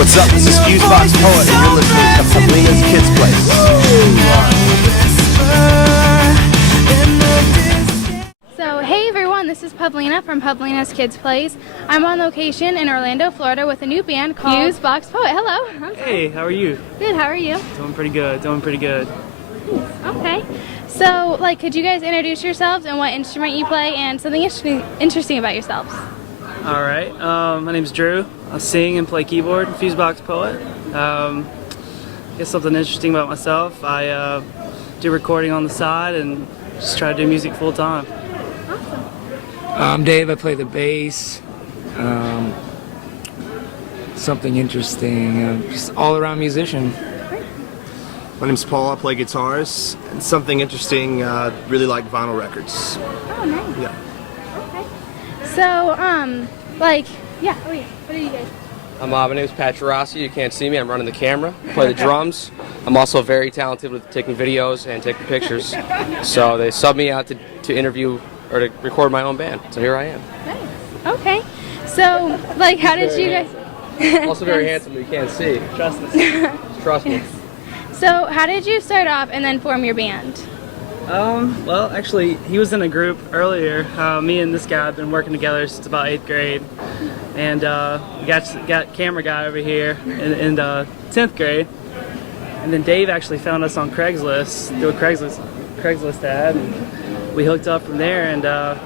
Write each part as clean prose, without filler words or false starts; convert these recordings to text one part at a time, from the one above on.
What's up? This is Fusebox Poet, and you're listening to Pavlina's Kids Place. So, hey everyone, this is Pavlina from Pavlina's Kids Place. I'm on location in Orlando, Florida with a new band called Fusebox Poet. Hello. Hey, how are you? Good, how are you? Doing pretty good, doing pretty good. Okay. So, could you guys introduce yourselves and what instrument you play and something interesting about yourselves? Alright, my name's Drew. I sing and play keyboard in Fusebox Poet. I guess something interesting about myself, I do recording on the side and just try to do music full time. Awesome. I'm Dave, I play the bass. Something interesting, just all-around musician. My name's Paul, I play guitars, and something interesting, really like vinyl records. Oh, nice. Yeah. Okay. So, what are you guys? My name's Patrick Rossi. You can't see me. I'm running the camera. Play the drums. I'm also very talented with taking videos and taking pictures. So they subbed me out to interview or to record my own band. So here I am. Nice. Okay. So, how did you guys... I'm also very handsome, but you can't see. Trust us. Trust me. So, how did you start off and then form your band? Well, actually, he was in a group earlier. Me and this guy have been working together since about 8th grade. And we got camera guy over here in 10th grade. And then Dave actually found us on Craigslist, through a Craigslist ad. And we hooked up from there, and the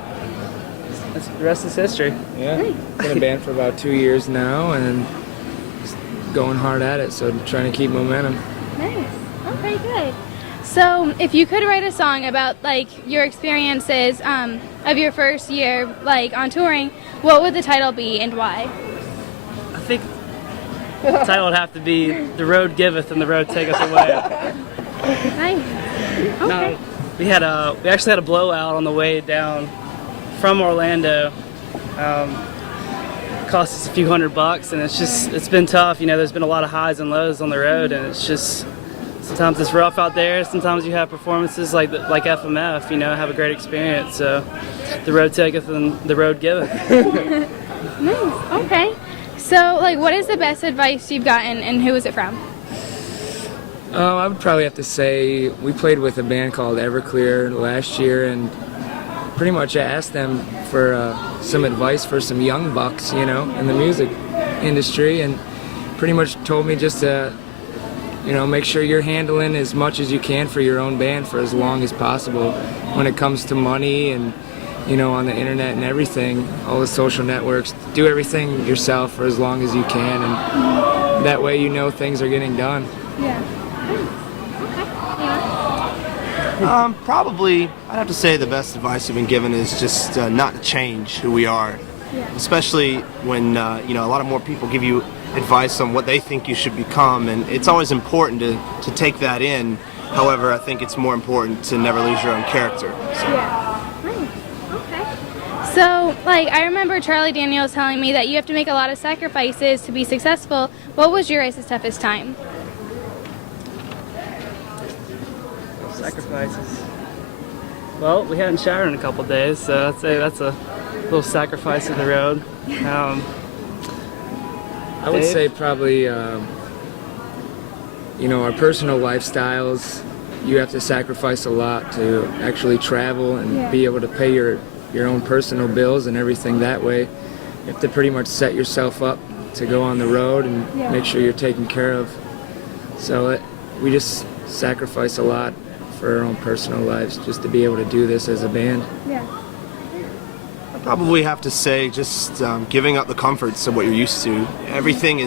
rest is history. Yeah, been in a band for about 2 years now and just going hard at it, so trying to keep momentum. Nice. Okay, good. So, if you could write a song about your experiences of your first year on touring, what would the title be and why? I think the title would have to be "The Road Giveth and the Road Taketh Away." Nice. Okay. No, we actually had a blowout on the way down from Orlando. It cost us a few $100, and it's been tough. You know, there's been a lot of highs and lows on the road, and it's just sometimes it's rough out there. Sometimes you have performances like FMF. You know, have a great experience. So the road taketh and the road giveth. Nice. Okay. So, what is the best advice you've gotten, and who is it from? I would probably have to say we played with a band called Everclear last year, and pretty much asked them for some advice for some young bucks, in the music industry, and pretty much told me just to, make sure you're handling as much as you can for your own band for as long as possible. When it comes to money and, on the internet and everything, all the social networks, do everything yourself for as long as you can, and that way things are getting done. Yeah. Probably, I'd have to say the best advice I've been given is just not to change who we are. Yeah. Especially when, a lot of more people give you advice on what they think you should become, and it's always important to take that in. However, I think it's more important to never lose your own character. So. Yeah. Nice. Okay. So, I remember Charlie Daniels telling me that you have to make a lot of sacrifices to be successful. What was your guys' toughest time? Sacrifices. Well, we hadn't showered in a couple days, so I'd say that's a little sacrifice of the road. I would Dave? say probably, our personal lifestyles. You have to sacrifice a lot to actually travel and be able to pay your own personal bills and everything that way. You have to pretty much set yourself up to go on the road and make sure you're taken care of. So we just sacrifice a lot for our own personal lives just to be able to do this as a band. Yeah. I probably have to say just giving up the comforts of what you're used to. Everything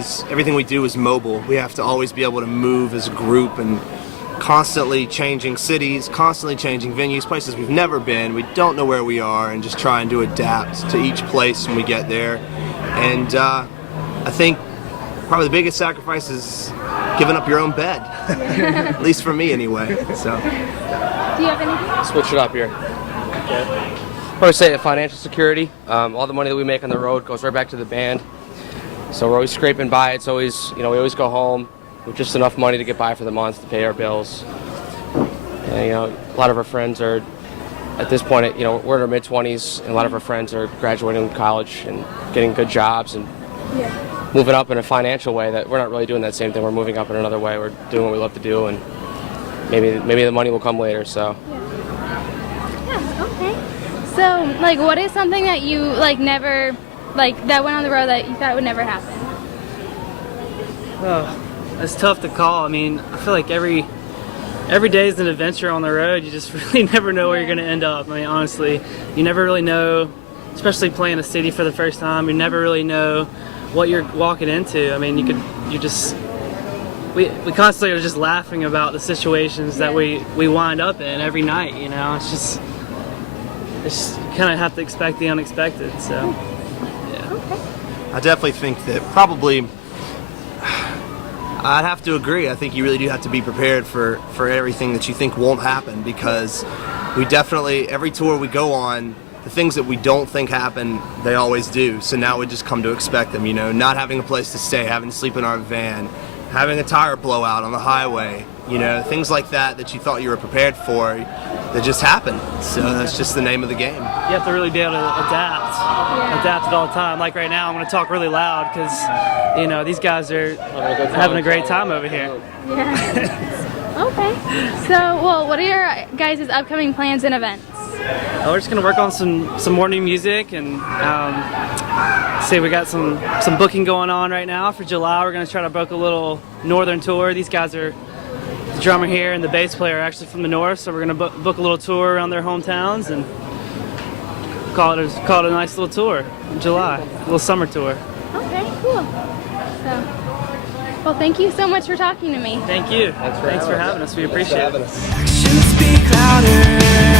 we do is mobile. We have to always be able to move as a group and constantly changing cities, constantly changing venues, places we've never been. We don't know where we are, and just trying to adapt to each place when we get there. And I think probably the biggest sacrifice is giving up your own bed. At least for me anyway. So. Do you have anything? Switch it up here. Okay. Probably say financial security. All the money that we make on the road goes right back to the band. So we're always scraping by. It's always, we always go home with just enough money to get by for the month to pay our bills. And, a lot of our friends are, at this point, we're in our mid-20s, and a lot of our friends are graduating from college and getting good jobs and moving up in a financial way, that we're not really doing that same thing. We're moving up in another way. We're doing what we love to do, and maybe the money will come later. So. Yeah. Okay. So, like, what is something that you like never, like, that went on the road that you thought would never happen? Oh, it's tough to call. I mean, I feel like every day is an adventure on the road. You just really never know where you're going to end up. I mean, honestly, you never really know, especially playing a city for the first time. You never really know what you're walking into. I mean, we constantly are just laughing about the situations that we wind up in every night. You know, it's just you kind of have to expect the unexpected. So, yeah. Okay. I definitely think that probably I'd have to agree. I think you really do have to be prepared for everything that you think won't happen, because we definitely, every tour we go on, the things that we don't think happen, they always do. So now we just come to expect them, you know, not having a place to stay, having to sleep in our van, having a tire blowout on the highway, you know, things like that you thought you were prepared for, that just happen. So that's just the name of the game. You have to really be able to adapt at all the time. Like right now, I'm going to talk really loud because, you know, these guys are having a great time over here. Yeah. Okay. So, well, what are your guys' upcoming plans and events? We're just going to work on some more new music, and see, we got some booking going on right now for July. We're going to try to book a little northern tour. These guys are, the drummer here and the bass player are actually from the north, so we're going to book a little tour around their hometowns and call it a nice little tour in July, a little summer tour. Okay, cool. So, well, thank you so much for talking to me. Thanks for having us. We appreciate it. Actions speak louder.